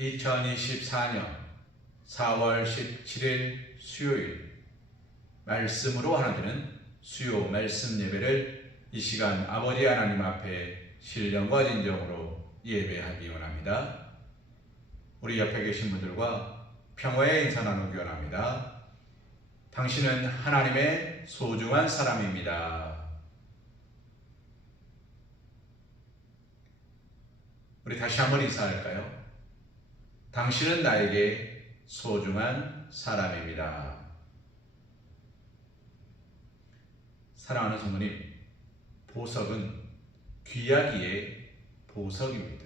2024년 4월 17일 수요일 말씀으로 하나 되는 수요 말씀 예배를 이 시간 아버지 하나님 앞에 신령과 진정으로 예배하기 원합니다. 우리 옆에 계신 분들과 평화의 인사 나누기 원합니다. 당신은 하나님의 소중한 사람입니다. 우리 다시 한번 인사할까요? 당신은 나에게 소중한 사람입니다. 사랑하는 성도님, 보석은 귀하기에 보석입니다.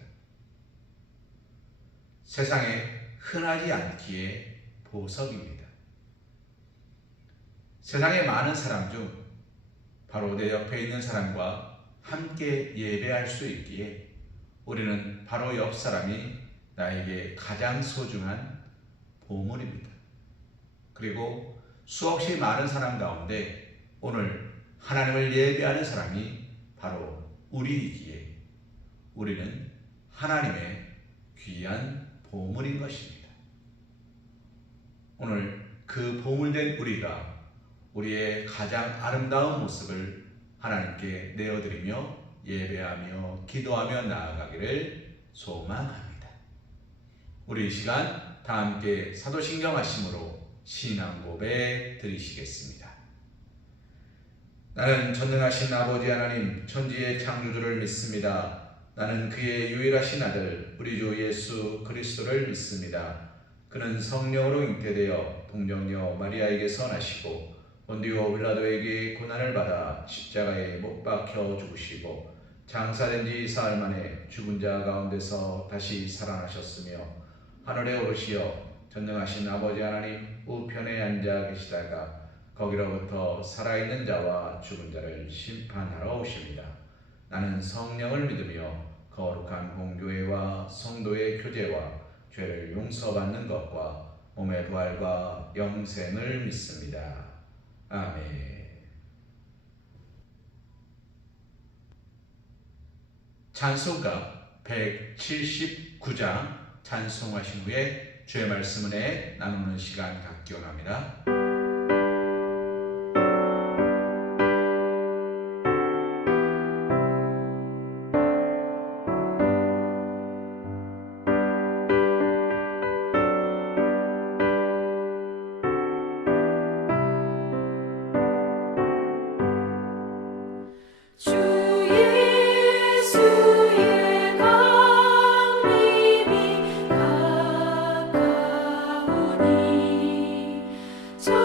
세상에 흔하지 않기에 보석입니다. 세상에 많은 사람 중 바로 내 옆에 있는 사람과 함께 예배할 수 있기에 우리는 바로 옆 사람이 나에게 가장 소중한 보물입니다. 그리고 수없이 많은 사람 가운데 오늘 하나님을 예배하는 사람이 바로 우리이기에 우리는 하나님의 귀한 보물인 것입니다. 오늘 그 보물된 우리가 우리의 가장 아름다운 모습을 하나님께 내어드리며 예배하며 기도하며 나아가기를 소망합니다. 우리 이 시간 다 함께 사도신경 하심으로 신앙 고백 드리시겠습니다. 나는 전능하신 아버지 하나님 천지의 창조주를 믿습니다. 나는 그의 유일하신 아들 우리 주 예수 그리스도를 믿습니다. 그는 성령으로 잉태되어 동정녀 마리아에게서 나시고 본디오 빌라도에게 고난을 받아 십자가에 못 박혀 죽으시고 장사된 지 사흘 만에 죽은 자 가운데서 다시 살아나셨으며 하늘에 오르시어 전능하신 아버지 하나님 우편에 앉아 계시다가 거기로부터 살아있는 자와 죽은 자를 심판하러 오십니다. 나는 성령을 믿으며 거룩한 공교회와 성도의 교제와 죄를 용서받는 것과 몸의 부활과 영생을 믿습니다. 아멘. 찬송가 179장 찬송하신 후에 주의 말씀 은혜 나누는 시간 갖기 원합니다. 저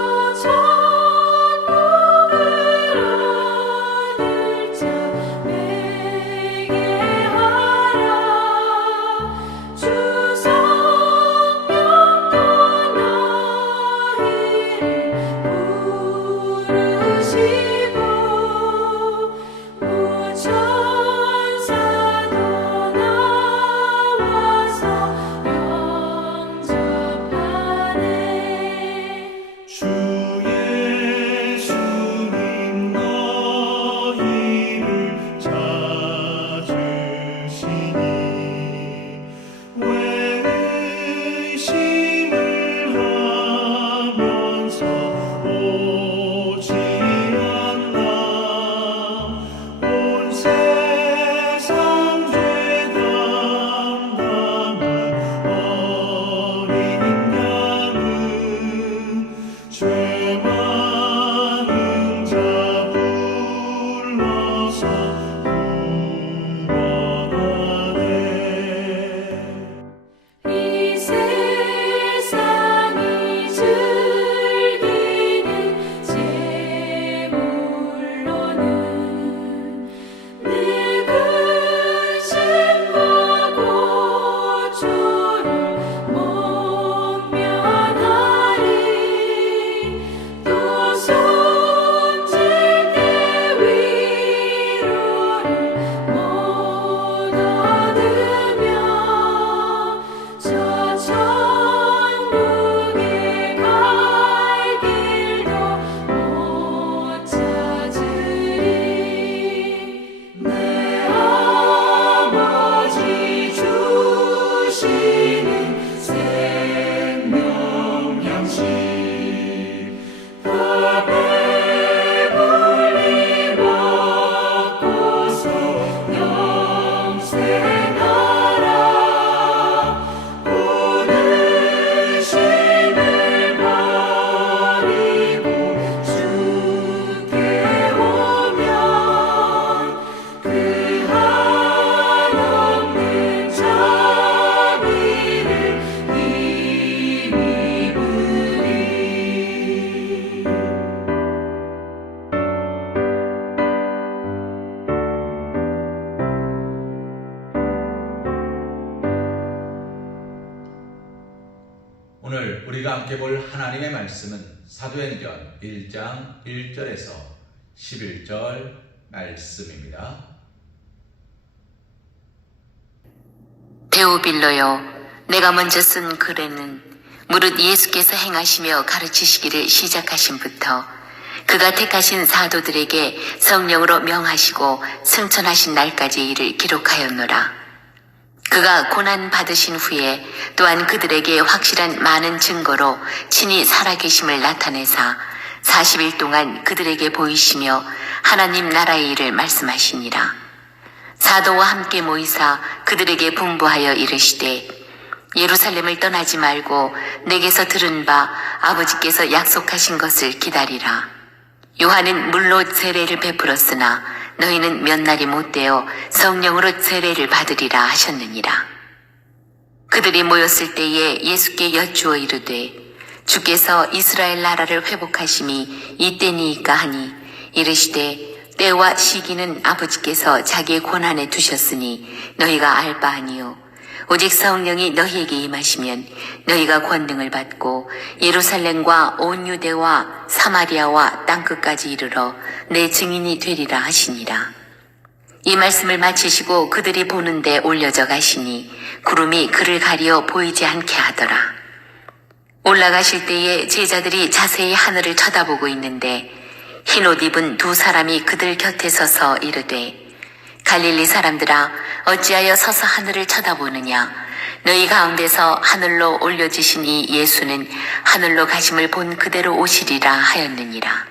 우리가 함께 볼 하나님의 말씀은 사도행전 1장 1절에서 11절 말씀입니다. 데오빌로요, 내가 먼저 쓴 글에는 무릇 예수께서 행하시며 가르치시기를 시작하신부터 그가 택하신 사도들에게 성령으로 명하시고 승천하신 날까지 이를 기록하였노라. 그가 고난 받으신 후에 또한 그들에게 확실한 많은 증거로 친히 살아계심을 나타내사 40일 동안 그들에게 보이시며 하나님 나라의 일을 말씀하시니라. 사도와 함께 모이사 그들에게 분부하여 이르시되 예루살렘을 떠나지 말고 내게서 들은 바 아버지께서 약속하신 것을 기다리라. 요한은 물로 세례를 베풀었으나 너희는 몇 날이 못되어 성령으로 세례를 받으리라 하셨느니라. 그들이 모였을 때에 예수께 여쭈어 이르되 주께서 이스라엘 나라를 회복하심이 이때니이까 하니 이르시되 때와 시기는 아버지께서 자기의 권한에 두셨으니 너희가 알 바 아니요 오직 성령이 너희에게 임하시면 너희가 권능을 받고 예루살렘과 온 유대와 사마리아와 땅끝까지 이르러 내 증인이 되리라 하시니라. 이 말씀을 마치시고 그들이 보는데 올려져 가시니 구름이 그를 가리어 보이지 않게 하더라. 올라가실 때에 제자들이 자세히 하늘을 쳐다보고 있는데 흰옷 입은 두 사람이 그들 곁에 서서 이르되 갈릴리 사람들아 어찌하여 서서 하늘을 쳐다보느냐. 너희 가운데서 하늘로 올려지신 이 예수는 하늘로 가심을 본 그대로 오시리라 하였느니라.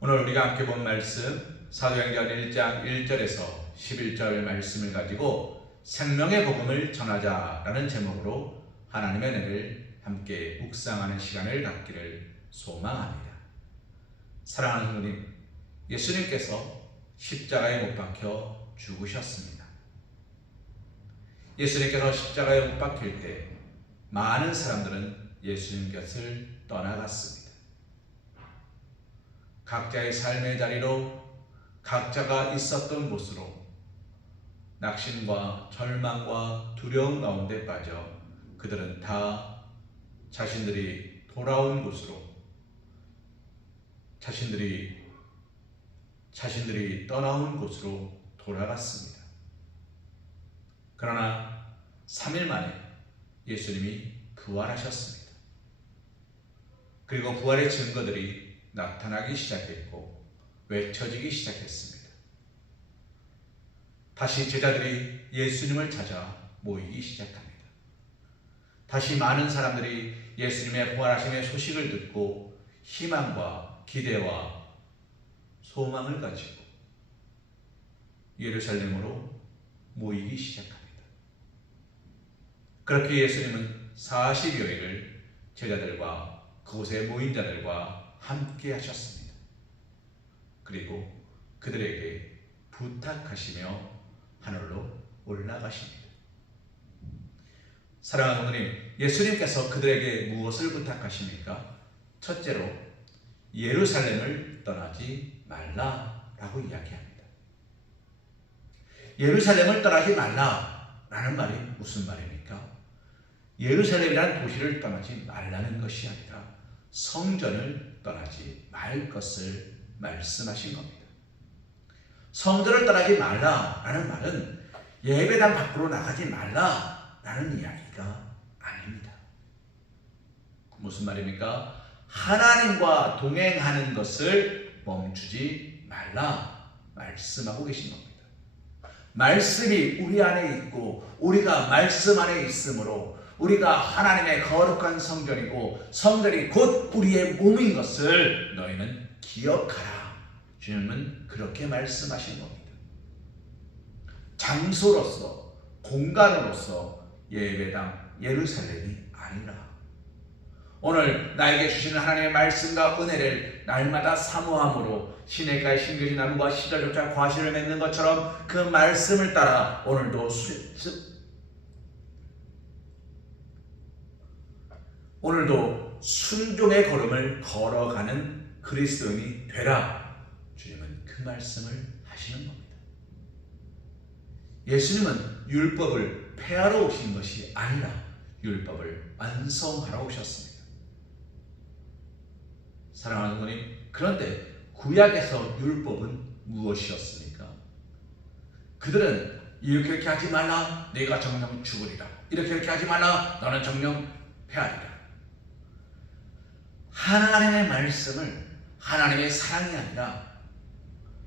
오늘 우리가 함께 본 말씀 사도행전 1장 1절에서 11절 말씀을 가지고 생명의 복음을 전하자라는 제목으로 하나님의 은혜를 함께 묵상하는 시간을 갖기를 소망합니다. 사랑하는 성도님, 예수님께서 십자가에 못 박혀 죽으셨습니다. 예수님께서 십자가에 못 박힐 때 많은 사람들은 예수님 곁을 떠나갔습니다. 각자의 삶의 자리로 각자가 있었던 곳으로 낙심과 절망과 두려움 가운데 빠져 그들은 다 자신들이 돌아온 곳으로 자신들이 떠나온 곳으로 돌아갔습니다. 그러나 3일 만에 예수님이 부활하셨습니다. 그리고 부활의 증거들이 나타나기 시작했고 외쳐지기 시작했습니다. 다시 제자들이 예수님을 찾아 모이기 시작합니다. 다시 많은 사람들이 예수님의 부활하심의 소식을 듣고 희망과 기대와 소망을 가지고 예루살렘으로 모이기 시작합니다. 그렇게 예수님은 40여일을 제자들과 그곳에 모인 자들과 함께 하셨습니다. 그리고 그들에게 부탁하시며 하늘로 올라가십니다. 사랑하는 성도님, 예수님께서 그들에게 무엇을 부탁하십니까? 첫째로 예루살렘을 떠나지 말라라고 이야기합니다. 예루살렘을 떠나지 말라라는 말이 무슨 말입니까? 예루살렘이라는 도시를 떠나지 말라는 것이 아니라 성전을 떠나지 말 것을 말씀하신 겁니다. 성전을 떠나지 말라라는 말은 예배당 밖으로 나가지 말라라는 이야기가 아닙니다. 무슨 말입니까? 하나님과 동행하는 것을 멈추지 말라 말씀하고 계신 겁니다. 말씀이 우리 안에 있고 우리가 말씀 안에 있으므로 우리가 하나님의 거룩한 성전이고 성전이 곧 우리의 몸인 것을 너희는 기억하라. 주님은 그렇게 말씀하신 겁니다. 장소로서 공간으로서 예배당 예루살렘이 아니라 오늘 나에게 주시는 하나님의 말씀과 은혜를 날마다 사모함으로 시냇가에 심겨진 나무가 시절조차 과실을 맺는 것처럼 그 말씀을 따라 오늘도 순종의 걸음을 걸어가는 그리스도인이 되라. 주님은 그 말씀을 하시는 겁니다. 예수님은 율법을 폐하러 오신 것이 아니라 율법을 완성하러 오셨습니다. 사랑하는 부모님, 그런데 구약에서 율법은 무엇이었습니까? 그들은 이렇게 하지 말라, 내가 정령 죽으리라. 이렇게 하지 말라, 너는 정령 패하리라. 하나님의 말씀을 하나님의 사랑이 아니라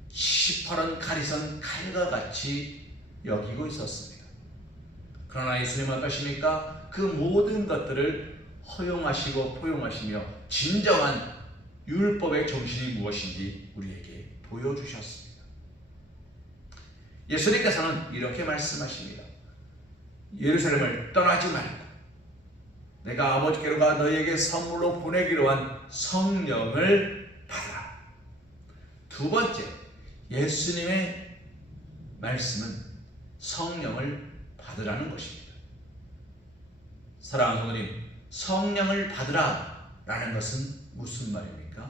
시퍼런 칼이선 칼과 같이 여기고 있었습니다. 그러나 예수님은 어떠십니까? 그 모든 것들을 허용하시고 포용하시며 진정한 율법의 정신이 무엇인지 우리에게 보여주셨습니다. 예수님께서는 이렇게 말씀하십니다. 예루살렘을 떠나지 말라. 내가 아버지께로 가 너희에게 선물로 보내기로 한 성령을 받아라. 두 번째, 예수님의 말씀은 성령을 받으라는 것입니다. 사랑하는 부모님, 성령을 받으라 라는 것은 무슨 말입니까?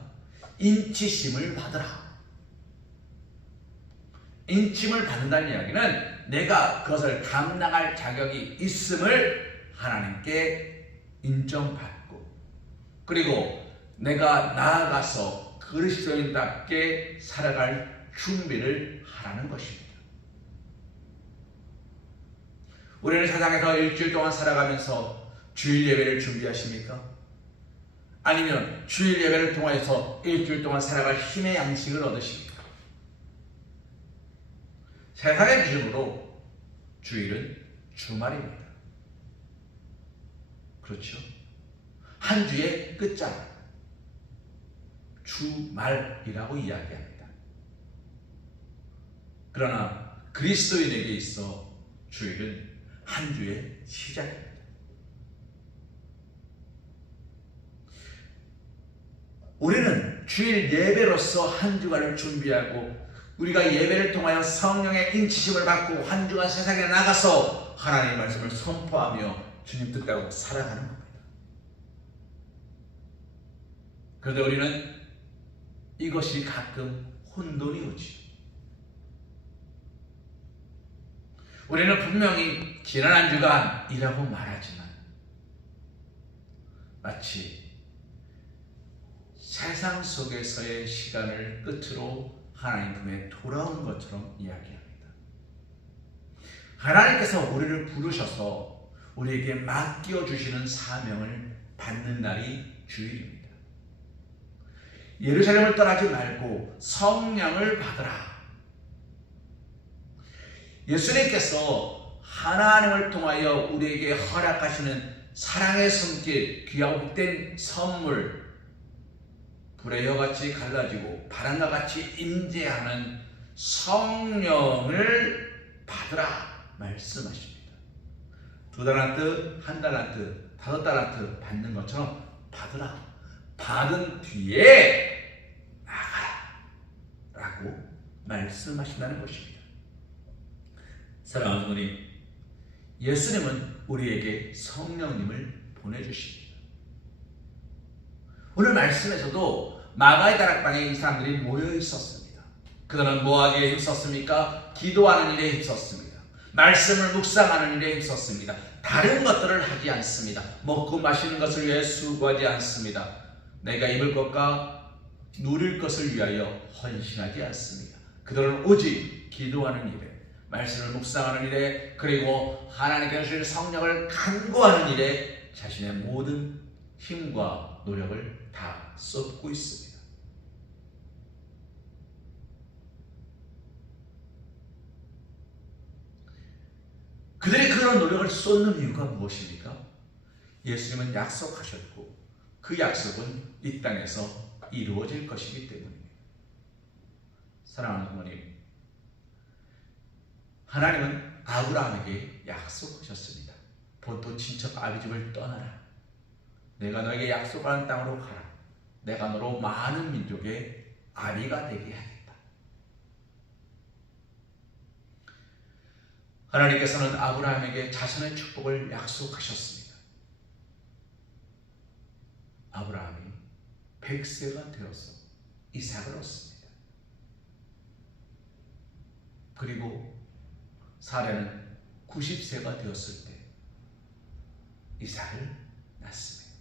인치심을 받으라. 인침을 받는다는 이야기는 내가 그것을 감당할 자격이 있음을 하나님께 인정받고, 그리고 내가 나아가서 그리스도인답게 살아갈 준비를 하라는 것입니다. 우리는 세상에서 일주일 동안 살아가면서 주일 예배를 준비하십니까? 아니면 주일 예배를 통해서 일주일 동안 살아갈 힘의 양식을 얻으십니까? 세상의 기준으로 주일은 주말입니다. 그렇죠? 한 주의 끝자락, 주말이라고 이야기합니다. 그러나 그리스도인에게 있어 주일은 한 주의 시작입니다. 우리는 주일 예배로서 한 주간을 준비하고 우리가 예배를 통하여 성령의 인치심을 받고 한 주간 세상에 나가서 하나님의 말씀을 선포하며 주님 뜻대로 살아가는 겁니다. 그런데 우리는 이것이 가끔 혼돈이 오지요. 우리는 분명히 지난 한 주간이라고 말하지만 마치 세상 속에서의 시간을 끝으로 하나님 품에 돌아온 것처럼 이야기합니다. 하나님께서 우리를 부르셔서 우리에게 맡겨주시는 사명을 받는 날이 주일입니다. 예루살렘을 떠나지 말고 성령을 받으라. 예수님께서 하나님을 통하여 우리에게 허락하시는 사랑의 손길, 귀하고 복된 선물, 불의 여같이 갈라지고 바람과 같이 임재하는 성령을 받으라 말씀하십니다. 2달란트, 1달란트, 5달란트 받는 것처럼 받으라. 받은 뒤에 나가라 라고 말씀하신다는 것입니다. 사랑하는 부모님, 예수님은 우리에게 성령님을 보내주십니다. 오늘 말씀에서도 마가의 다락방에 이 사람들이 모여 있었습니다. 그들은 뭐하기에 힘썼습니까? 기도하는 일에 힘썼습니다. 말씀을 묵상하는 일에 힘썼습니다. 다른 것들을 하지 않습니다. 먹고 마시는 것을 위해 수고하지 않습니다. 내가 입을 것과 누릴 것을 위하여 헌신하지 않습니다. 그들은 오직 기도하는 일에, 말씀을 묵상하는 일에, 그리고 하나님께 주신 성령을 간구하는 일에 자신의 모든 힘과 노력을 다 쏟고 있습니다. 그들이 그런 노력을 쏟는 이유가 무엇입니까? 예수님은 약속하셨고 그 약속은 이 땅에서 이루어질 것이기 때문입니다. 사랑하는 부모님, 하나님은 아브라함에게 약속하셨습니다. 본토 친척 아비 집을 떠나라. 내가 너에게 약속하는 땅으로 가라. 내가 너로 많은 민족의 아비가 되게 하겠다. 하나님께서는 아브라함에게 자손의 축복을 약속하셨습니다. 아브라함이 100세가 되어서 이삭을 얻습니다. 그리고 사례는 90세가 되었을 때 이삭을 낳습니다.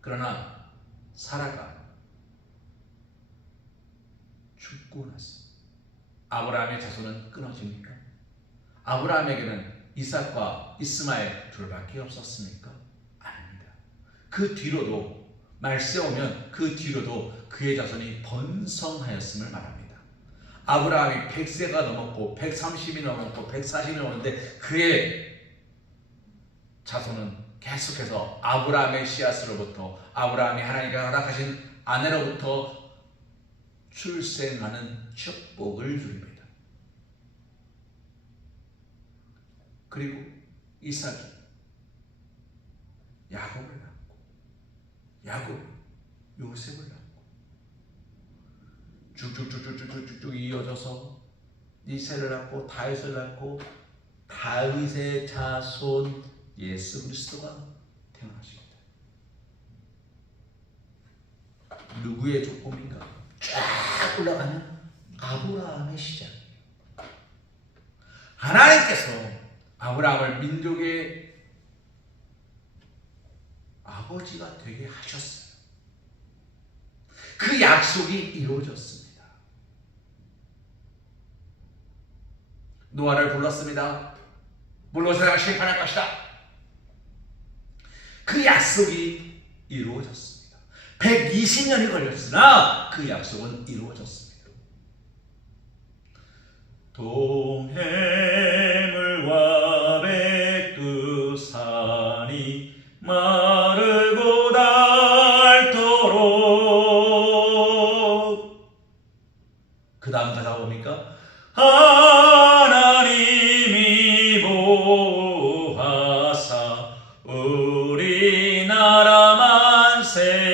그러나 사라가 죽고 났습니다. 아브라함의 자손은 끊어집니까? 아브라함에게는 이삭과 이스마엘 둘밖에 없었습니까? 아닙니다. 그 뒤로도 말세 오면 그 뒤로도 그의 자손이 번성하였음을 말합니다. 아브라함이 100세가 넘었고 130이 넘었고 140이 넘었는데 그의 자손은 계속해서 아브라함의 씨앗으로부터 아브라함이 하나님께 허락하신 아내로부터 출생하는 축복을 누립니다. 그리고 이삭이 야곱을 낳고 야곱이 요셉을 낳고 쭉쭉쭉쭉쭉쭉 이어져서 이새를 낳고 다윗을 낳고 다윗의 자손 예수 그리스도가 태어나십니다. 누구의 조건인가? 쫙 올라가면 아브라함의 시작이에요. 하나님께서 아브라함을 민족의 아버지가 되게 하셨어요. 그 약속이 이루어졌습니다. 노아를 불렀습니다. 물로 세상을 심판할 것이다. 그 약속이 이루어졌습니다. 120년이 걸렸으나 그 약속은 이루어졌습니다. 동해물과 백두산이 마르고 닳도록 그 다음 가사가 뭡니까? 하나님이 보호하사 우리나라 만세.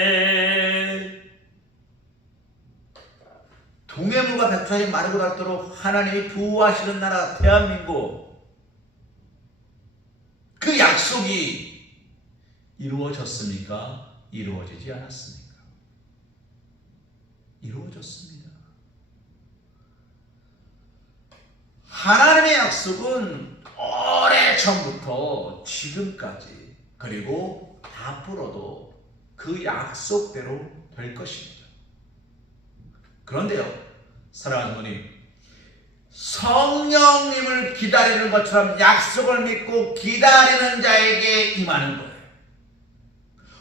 동해물과 백두산이 마르고 닳도록 하나님이 보호하시는 나라 대한민국, 그 약속이 이루어졌습니까? 이루어지지 않았습니까? 이루어졌습니다. 하나님의 약속은 오래전부터 지금까지 그리고 앞으로도 그 약속대로 될 것입니다. 그런데요, 사랑하는 부모님, 성령님을 기다리는 것처럼 약속을 믿고 기다리는 자에게 임하는 거예요.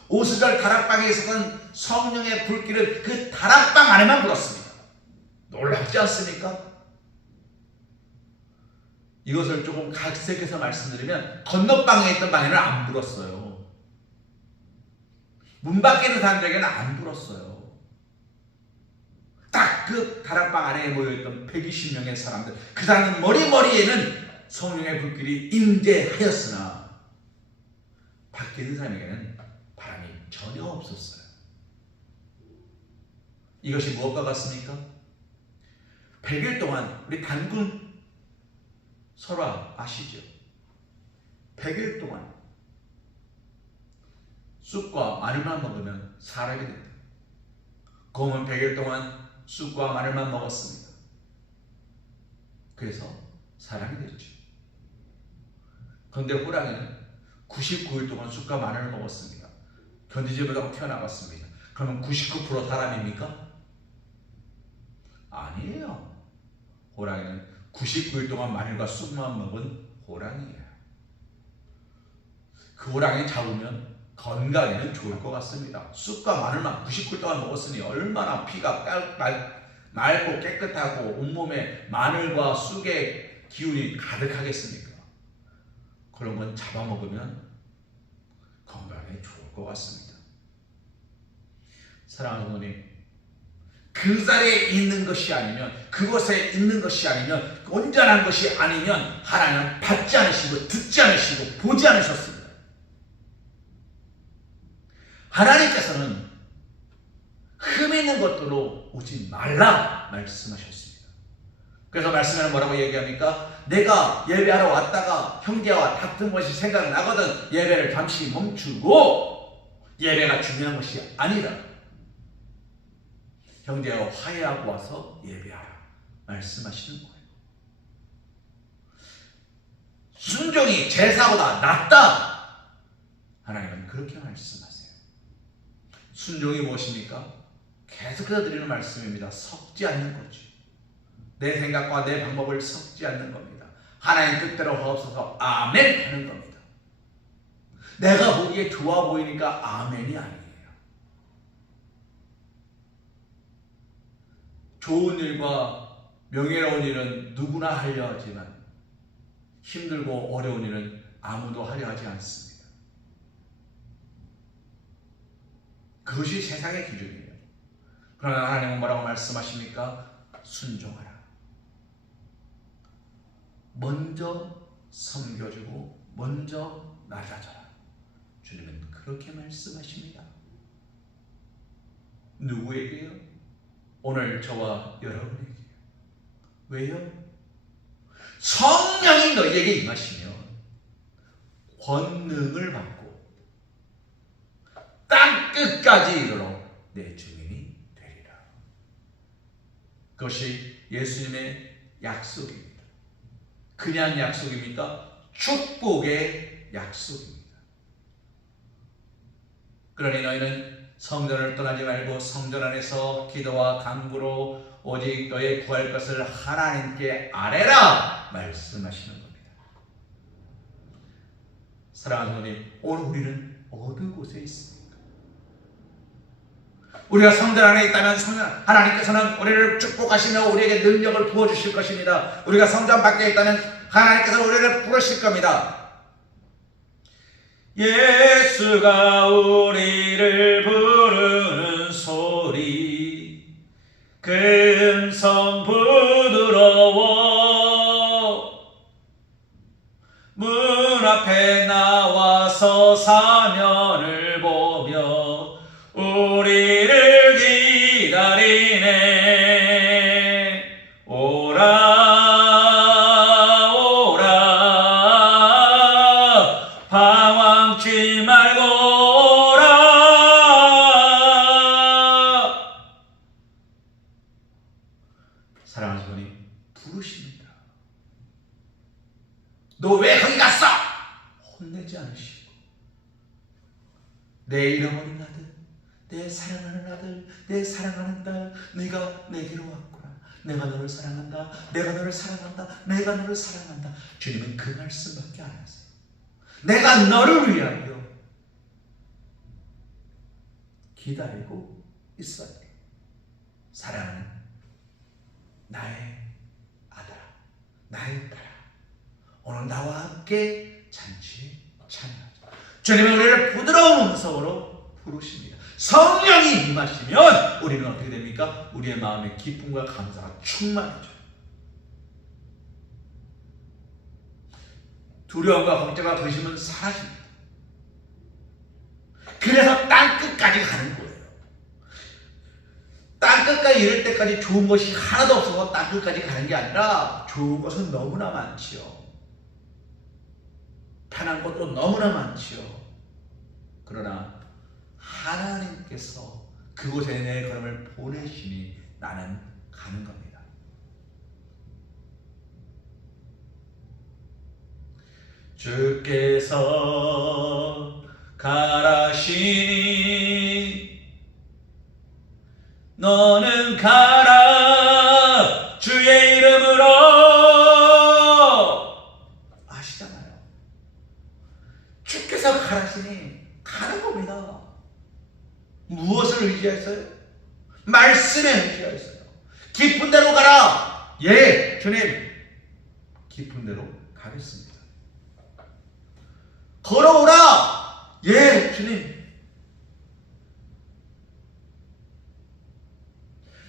오수절 다락방에 있었던 성령의 불길은 그 다락방 안에만 불었습니다. 놀랍지 않습니까? 이것을 조금 각색해서 말씀드리면 건너방에 있던 방에는 안 불었어요. 문 밖에 있는 사람들에게는 안 불었어요. 딱 그 다락방 안에 모여있던 120명의 사람들, 그 사람은 머리에는 성령의 불길이 임재하였으나 밖에 있는 사람에게는 바람이 전혀 없었어요. 이것이 무엇과 같습니까? 100일 동안 우리 단군 설화 아시죠? 100일 동안 쑥과 마늘만 먹으면 사람이 된다. 곰은 100일 동안 쑥과 마늘만 먹었습니다. 그래서 사람이 됐죠. 그런데 호랑이는 99일 동안 쑥과 마늘을 먹었습니다. 견디지 못하고 튀어나갔습니다. 그러면 99% 사람입니까? 아니에요. 호랑이는 99일 동안 마늘과 쑥만 먹은 호랑이에요. 그 호랑이 잡으면 건강에는 좋을 것 같습니다. 쑥과 마늘만 99일 동안 먹었으니 얼마나 피가 맑고 깨끗하고 온몸에 마늘과 쑥의 기운이 가득하겠습니까? 그런 건 잡아먹으면 건강에 좋을 것 같습니다. 사랑하는 부모님, 그 자리에 있는 것이 아니면, 그곳에 있는 것이 아니면, 온전한 것이 아니면 하나님은 받지 않으시고 듣지 않으시고 보지 않으셨습니다. 하나님께서는 흠 있는 것들로 오지 말라 말씀하셨습니다. 그래서 말씀에는 뭐라고 얘기합니까? 내가 예배하러 왔다가 형제와 다툰 것이 생각나거든 예배를 잠시 멈추고, 예배가 중요한 것이 아니라 형제와 화해하고 와서 예배하라 말씀하시는 거예요. 순종이 제사보다 낫다. 하나님은 그렇게 말씀하세요. 순종이 무엇입니까? 계속해서 드리는 말씀입니다. 섞지 않는 거지. 내 생각과 내 방법을 섞지 않는 겁니다. 하나님 뜻대로 하옵소서 아멘 하는 겁니다. 내가 보기에 좋아 보이니까 아멘이 아니에요. 좋은 일과 명예로운 일은 누구나 하려 하지만 힘들고 어려운 일은 아무도 하려 하지 않습니다. 그것이 세상의 기준이에요. 그러나 하나님은 뭐라고 말씀하십니까? 순종하라. 먼저 섬겨주고 먼저 낮아져라. 주님은 그렇게 말씀하십니다. 누구에게요? 오늘 저와 여러분에게요. 왜요? 성령이 너희에게 임하시면 권능을 받고 땅 끝까지 이르러 내 증인이 되리라. 그것이 예수님의 약속입니다. 그냥 약속입니까? 축복의 약속입니다. 그러니 너희는 성전을 떠나지 말고 성전 안에서 기도와 간구로 오직 너의 구할 것을 하나님께 아뢰라 말씀하시는 겁니다. 사랑하는 하나님, 오늘 우리는 어느 곳에 있습니까? 우리가 성전 안에 있다면 하나님께서는 우리를 축복하시며 우리에게 능력을 부어주실 것입니다. 우리가 성전 밖에 있다면 하나님께서 우리를 부르실 겁니다. 예수가 우리를 부르는 소리 금성 부드러워 문 앞에 나와서 사면을 보며 우리를 기다리네. 오라 방황치 말고 오라. 사랑하는 주님 부르십니다. 너 왜 거기 갔어? 혼내지 않으시고 내 잃어버린 아들, 내 사랑하는 아들, 내 사랑하는 딸, 네가 내게로 왔구나. 내가 너를 사랑한다. 내가 너를 사랑한다. 내가 너를 사랑한다. 주님은 그 말씀밖에 안 하세요. 내가 너를 위하여 기다리고 있어요. 사랑하는 나의 아들아, 나의 딸아, 오늘 나와 함께 잔치에 참여하자. 주님은 우리를 부드러운 음성으로 부르십니다. 성령이 임하시면 우리는 어떻게 됩니까? 우리의 마음에 기쁨과 감사가 충만해져요. 두려움과 걱정과 근심은 사라집니다. 그래서 땅 끝까지 가는 거예요. 땅 끝까지 이를 때까지 좋은 것이 하나도 없어서 땅 끝까지 가는 게 아니라 좋은 것은 너무나 많지요. 편한 것도 너무나 많지요. 그러나 하나님께서 그곳에 내 걸음을 보내시니 나는 가는 겁니다. 주께서 가라시니 너는 가라 주의 이름으로. 아시잖아요. 주께서 가라시니 가는 겁니다. 무엇을 의지해서요? 말씀에 의지해서요. 깊은 데로 가라. 예, 주님 깊은 데로 가겠습니다. 걸어오라. 예, 주님.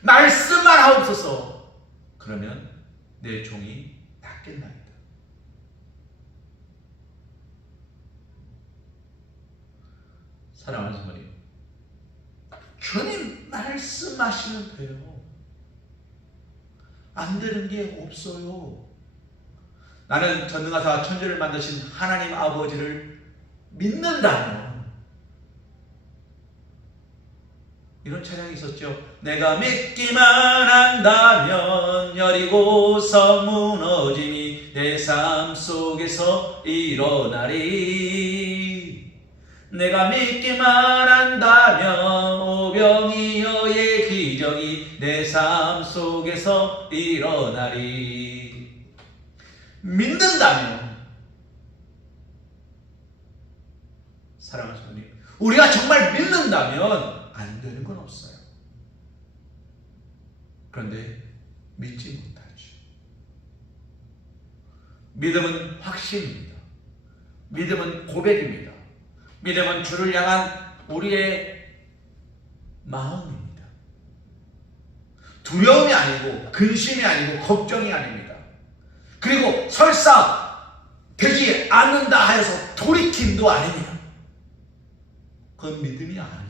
말씀만 하옵소서. 그러면 내 종이 낫겠나이다. 사랑하는 성도님, 주님 말씀하시면 돼요. 안 되는 게 없어요. 나는 전능하사 천지를 만드신 하나님 아버지를 믿는다면, 이런 찬양이 있었죠. 내가 믿기만 한다면 여리고성 무너지니 내 삶 속에서 일어나리. 내가 믿기만 한다면 오병이어의 기적이 내 삶 속에서 일어나리. 믿는다면, 사랑하는 주님, 우리가 정말 믿는다면 안 되는 건 없어요. 그런데 믿지 못하죠. 믿음은 확신입니다. 믿음은 고백입니다. 믿음은 주를 향한 우리의 마음입니다. 두려움이 아니고 근심이 아니고 걱정이 아닙니다. 그리고 설사 되지 않는다 하여서 돌이킴도 아닙니다. 그건 믿음이 아니에요.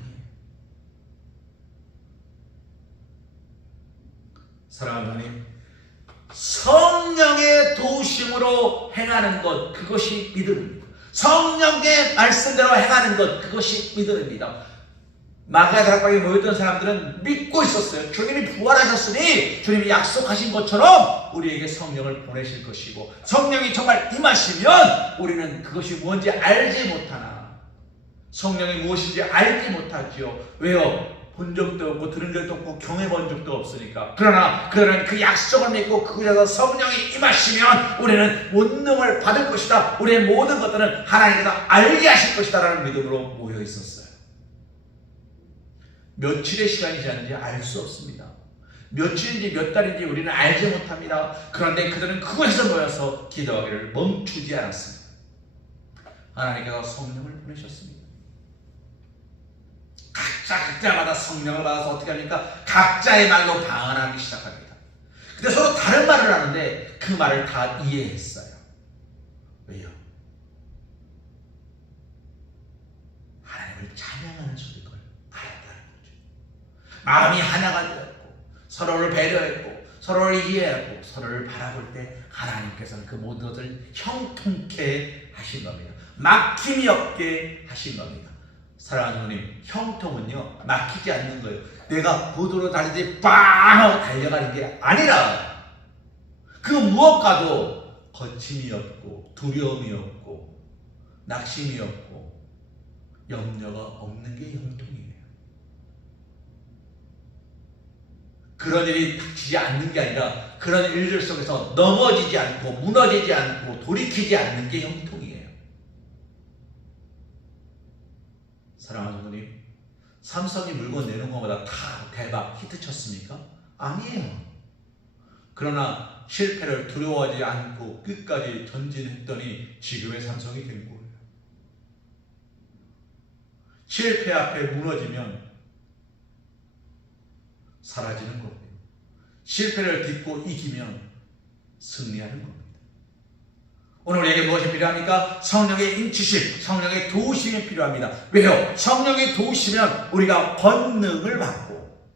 사랑하는 하나님, 성령의 도우심으로 행하는 것, 그것이 믿음입니다. 성령의 말씀대로 행하는 것, 그것이 믿음입니다. 마가의 다락방에 모였던 사람들은 믿고 있었어요. 주님이 부활하셨으니 주님이 약속하신 것처럼 우리에게 성령을 보내실 것이고, 성령이 정말 임하시면 우리는 그것이 뭔지 알지 못하나, 성령이 무엇인지 알지 못하지요. 왜요? 본 적도 없고 들은 적도 없고 경험해 본 적도 없으니까. 그러나 그 약속을 믿고 그곳에서 성령이 임하시면 우리는 원능을 받을 것이다. 우리의 모든 것들은 하나님께서 알게 하실 것이다 라는 믿음으로 모여 있었어요. 며칠의 시간이 지났는지 알 수 없습니다. 며칠인지 몇 달인지 우리는 알지 못합니다. 그런데 그들은 그곳에서 모여서 기도하기를 멈추지 않았습니다. 하나님께서 성령을 보내셨습니다. 각자마다 성령을 받아서 어떻게 합니까? 각자의 말로 방언하기 시작합니다. 근데 서로 다른 말을 하는데 그 말을 다 이해했어요. 왜요? 하나님을 찬양하는 소리를 알았다는 거죠. 마음이 하나가 되었고 서로를 배려했고 서로를 이해하고 서로를 바라볼 때 하나님께서는 그 모든 것을 형통케 하신 겁니다. 막힘이 없게 하신 겁니다. 사랑하는 주님, 형통은요 막히지 않는 거예요. 내가 고도로 달리지 빵 하고 달려가는 게 아니라 그 무엇과도 거침이 없고 두려움이 없고 낙심이 없고 염려가 없는 게 형통이에요. 그런 일이 닥치지 않는 게 아니라 그런 일들 속에서 넘어지지 않고 무너지지 않고 돌이키지 않는 게 형통이에요. 사랑하는 주님, 삼성이 물건 내는 것마다 다 대박 히트 쳤습니까? 아니에요. 그러나 실패를 두려워하지 않고 끝까지 전진했더니 지금의 삼성이 된 거예요. 실패 앞에 무너지면 사라지는 거고요. 실패를 딛고 이기면 승리하는 겁니다. 오늘 우리에게 무엇이 필요합니까? 성령의 인치심, 성령의 도우심이 필요합니다. 왜요? 성령이 도우시면 우리가 권능을 받고,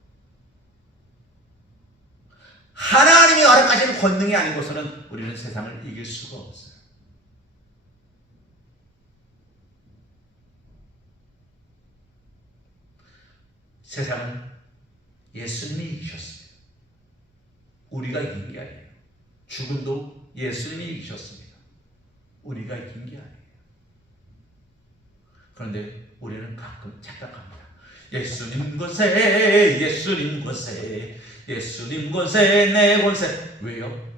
하나님이 허락하시는 권능이 아니고서는 우리는 세상을 이길 수가 없어요. 세상은 예수님이 이기셨습니다. 우리가 이긴 게 아니에요. 죽음도 예수님이 이기셨습니다. 우리가 이긴 게 아니에요. 그런데 우리는 가끔 착각합니다. 예수님 권세, 예수님 권세, 예수님 권세, 내 권세. 왜요?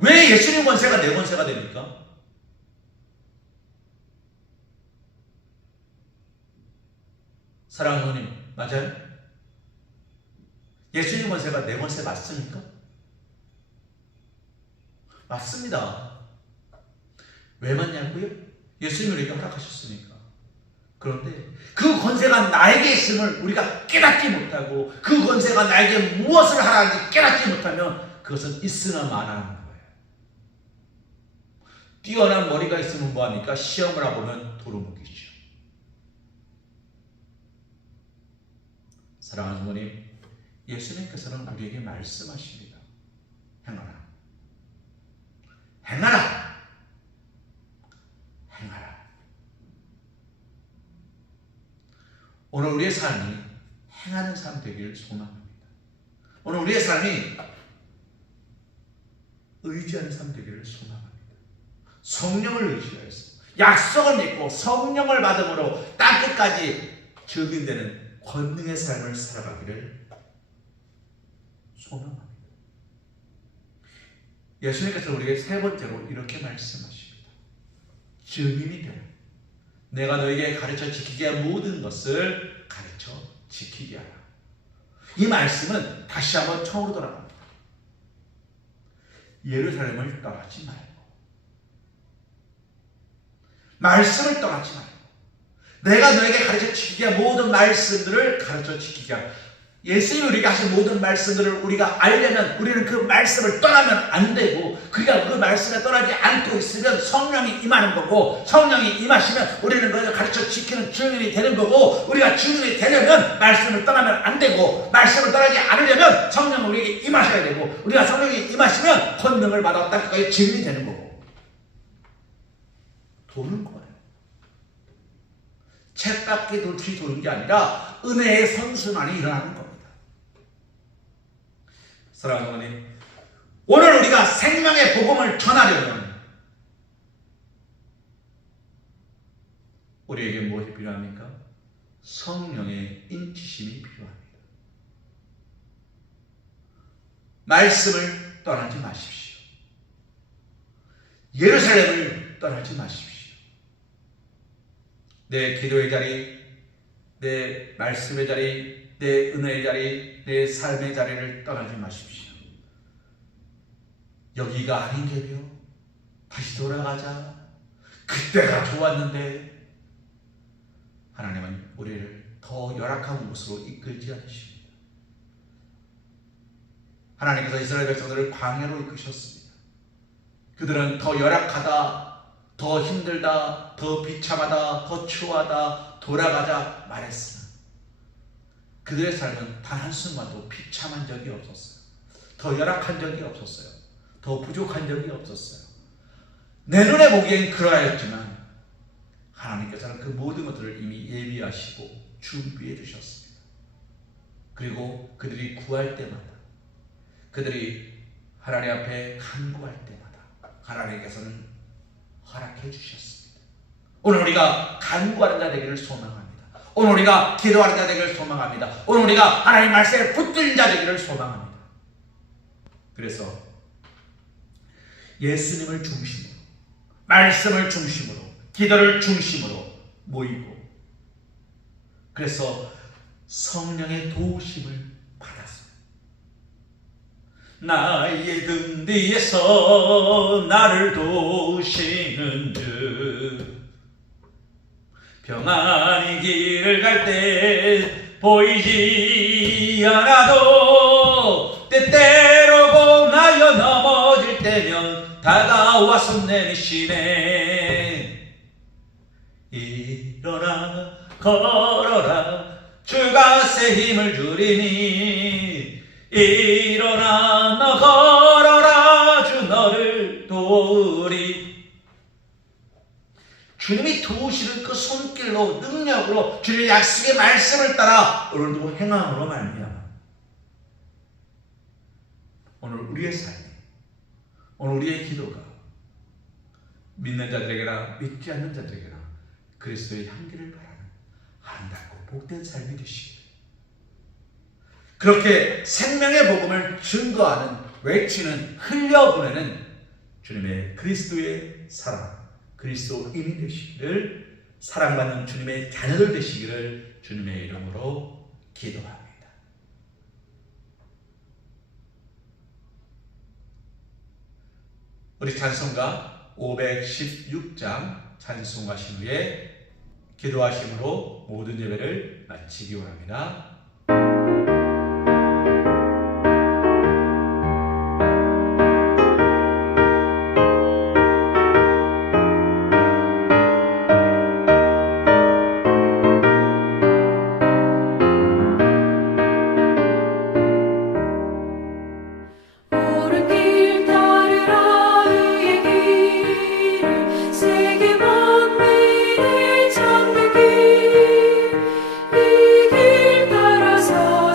왜 예수님 권세가 내 권세가 됩니까? 사랑하는 주님, 맞아요? 예수님 권세가 내 권세 맞습니까? 맞습니다. 왜 맞냐고요? 예수님이 우리에게 허락하셨으니까. 그런데 그 권세가 나에게 있음을 우리가 깨닫지 못하고 그 권세가 나에게 무엇을 하라는지 깨닫지 못하면 그것은 있으나 마나하는 거예요. 뛰어난 머리가 있으면 뭐합니까? 시험을 해보면 도루묵이죠. 사랑하는 부모님, 예수님께서는 우리에게 말씀하십니다. 행하라. 행하라! 행하라. 오늘 우리의 삶이 행하는 삶 되기를 소망합니다. 오늘 우리의 삶이 의지하는 삶 되기를 소망합니다. 성령을 의지하여서 약속을 믿고 성령을 받음으로 땅끝까지 적용되는 권능의 삶을 살아가기를 소망합니다. 예수님께서 우리에게 세 번째로 이렇게 말씀하십니다. 증인이 되라. 내가 너에게 가르쳐 지키게 한 모든 것을 가르쳐 지키게 하라. 이 말씀은 다시 한번 처음으로 돌아갑니다. 예루살렘을 떠나지 말고, 말씀을 떠나지 말고, 내가 너에게 가르쳐 지키게 한 모든 말씀들을 가르쳐 지키게 하라. 예수님이 우리에게 하신 모든 말씀들을 우리가 알려면 우리는 그 말씀을 떠나면 안 되고, 그가 그 말씀에 떠나지 않고 있으면 성령이 임하는 거고, 성령이 임하시면 우리는 그걸 가르쳐 지키는 증인이 되는 거고, 우리가 증인이 되려면 말씀을 떠나면 안 되고, 말씀을 떠나지 않으려면 성령은 우리에게 임하셔야 되고, 우리가 성령이 임하시면 권능을 받았다 그게 증인이 되는 거고, 도는 거예요. 책깎이 돌출이 도는 게 아니라 은혜의 선순환이 일어나는 겁니다. 사랑하는 어머니, 오늘 우리가 생명의 복음을 전하려면 우리에게 무엇이 필요합니까? 성령의 인치심이 필요합니다. 말씀을 떠나지 마십시오. 예루살렘을 떠나지 마십시오. 내 기도의 자리, 내 말씀의 자리, 내 은혜의 자리, 내 삶의 자리를 떠나지 마십시오. 여기가 아닌데요. 다시 돌아가자. 그때가 좋았는데. 하나님은 우리를 더 열악한 곳으로 이끌지 않으십니다. 하나님께서 이스라엘 백성들을 광야로 이끄셨습니다. 그들은 더 열악하다, 더 힘들다, 더 비참하다, 더 추하다, 돌아가자 말했으나 그들의 삶은 단 한순간도 비참한 적이 없었어요. 더 열악한 적이 없었어요. 더 부족한 적이 없었어요. 내 눈에 보기엔 그러하였지만 하나님께서는 그 모든 것들을 이미 예비하시고 준비해 주셨습니다. 그리고 그들이 구할 때마다, 그들이 하나님 앞에 간구할 때마다 하나님께서는 허락해 주셨습니다. 오늘 우리가 간구하는 자 되기를 소망합니다. 오늘 우리가 기도하는 자 되기를 소망합니다. 오늘 우리가 하나님 말씀에 붙들린 자 되기를 소망합니다. 그래서 예수님을 중심으로, 말씀을 중심으로, 기도를 중심으로 모이고, 그래서 성령의 도우심을 받았어요. 나의 등 뒤에서 나를 도우시는 주, 평안히 길을 갈 때 보이지 않아도 때때로 고나여 넘어질 때면 다가와서 내미시네. 일어나 걸어라 주가 새 힘을 주리니, 일어나 너 걸어라 주 너를 도우리. 주님이 도우시는 그 손길로, 능력으로, 주님의 약속의 말씀을 따라 오늘도 행함으로 말미암아 오늘 우리의 삶이, 오늘 우리의 기도가 믿는 자들에게나 믿지 않는 자들에게나 그리스도의 향기를 바라는 아름답고 복된 삶이 되시기를, 그렇게 생명의 복음을 증거하는, 외치는, 흘려보내는 주님의 그리스도의 사랑, 그리스도인이 되시기를, 사랑받는 주님의 자녀들 되시기를 주님의 이름으로 기도합니다. 우리 찬송가 516장 찬송하신 후에 기도하심으로 모든 예배를 마치기 원합니다. 이 길 따라서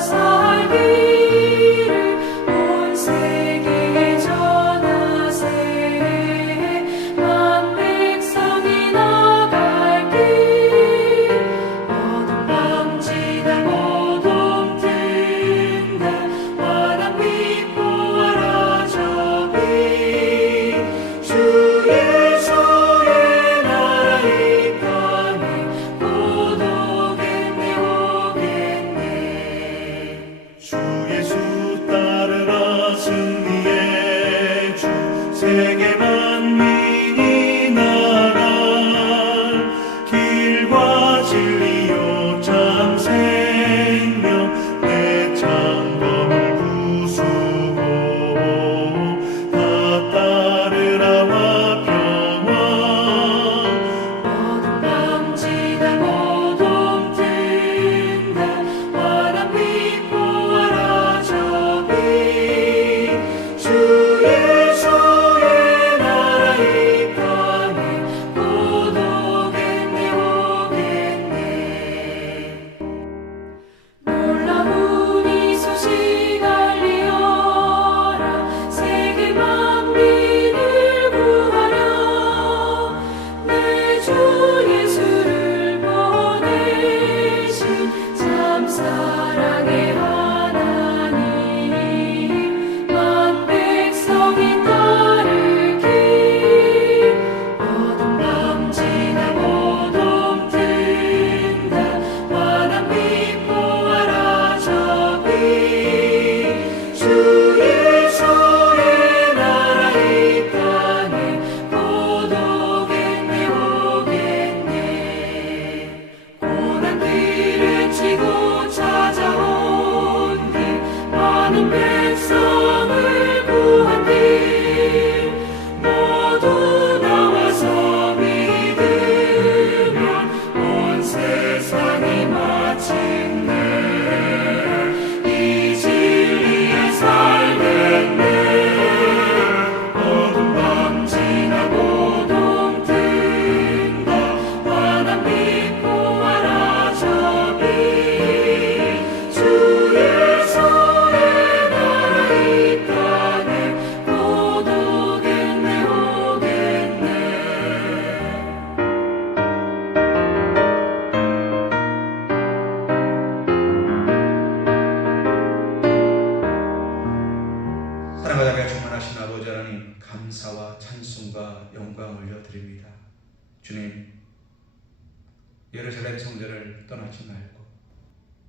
예루살렘 성전을 떠나지 말고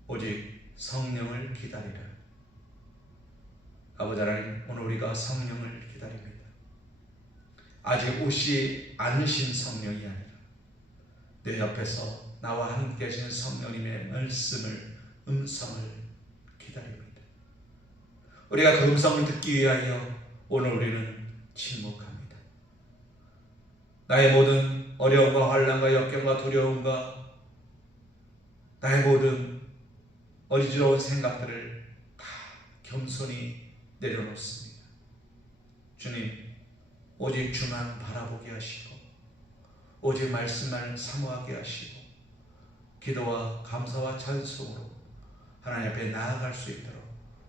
오직 성령을 기다리라. 아버지 하나님, 오늘 우리가 성령을 기다립니다. 아직 오시 않으신 성령이 아니라 내 옆에서 나와 함께 하시는 성령님의 말씀을, 음성을 기다립니다. 우리가 그 음성을 듣기 위하여 오늘 우리는 침묵합니다. 나의 모든 어려움과 환난과 역경과 두려움과 나의 모든 어리지러운 생각들을 다 겸손히 내려놓습니다. 주님, 오직 주만 바라보게 하시고 오직 말씀만 사모하게 하시고 기도와 감사와 찬송으로 하나님 앞에 나아갈 수 있도록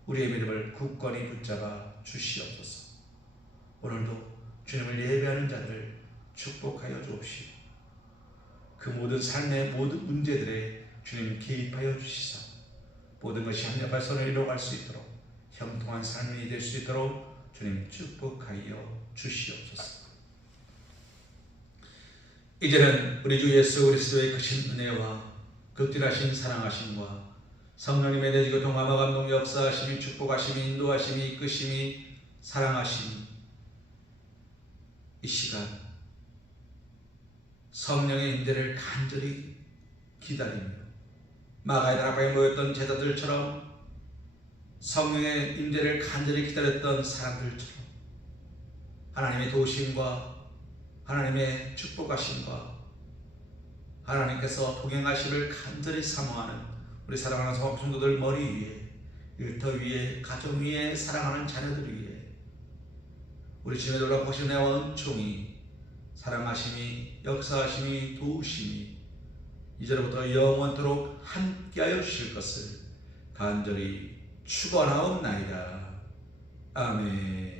우리의 믿음을 굳건히 붙잡아 주시옵소서. 오늘도 주님을 예배하는 자들을 축복하여 주옵시고 그 모든 삶의 모든 문제들에 주님 개입하여 주시사 모든 것이 합력할 선을 이루어갈 수 있도록 형통한 삶이 될 수 있도록 주님 축복하여 주시옵소서. 이제는 우리 주 예수 그리스도의 크신 은혜와 극진하신 사랑하심과 성령님의 내지고 동함과 감동 역사하심이 축복하심이 인도하심이 이끄심이 사랑하심이 이 시간 성령의 임재를 간절히 기다리며 마가의 다락방에 모였던 제자들처럼 성령의 임재를 간절히 기다렸던 사람들처럼 하나님의 도우심과 하나님의 축복하심과 하나님께서 동행하심을 간절히 사모하는 우리 사랑하는 성도들 머리 위에, 일터 위에, 가정 위에, 사랑하는 자녀들 위에 우리 주님의 놀랍으신 은혜와 은총이 사랑하심이 역사하심이 도우심이 이제로부터 영원토록 함께하여 주실 것을 간절히 축원하옵나이다. 아멘.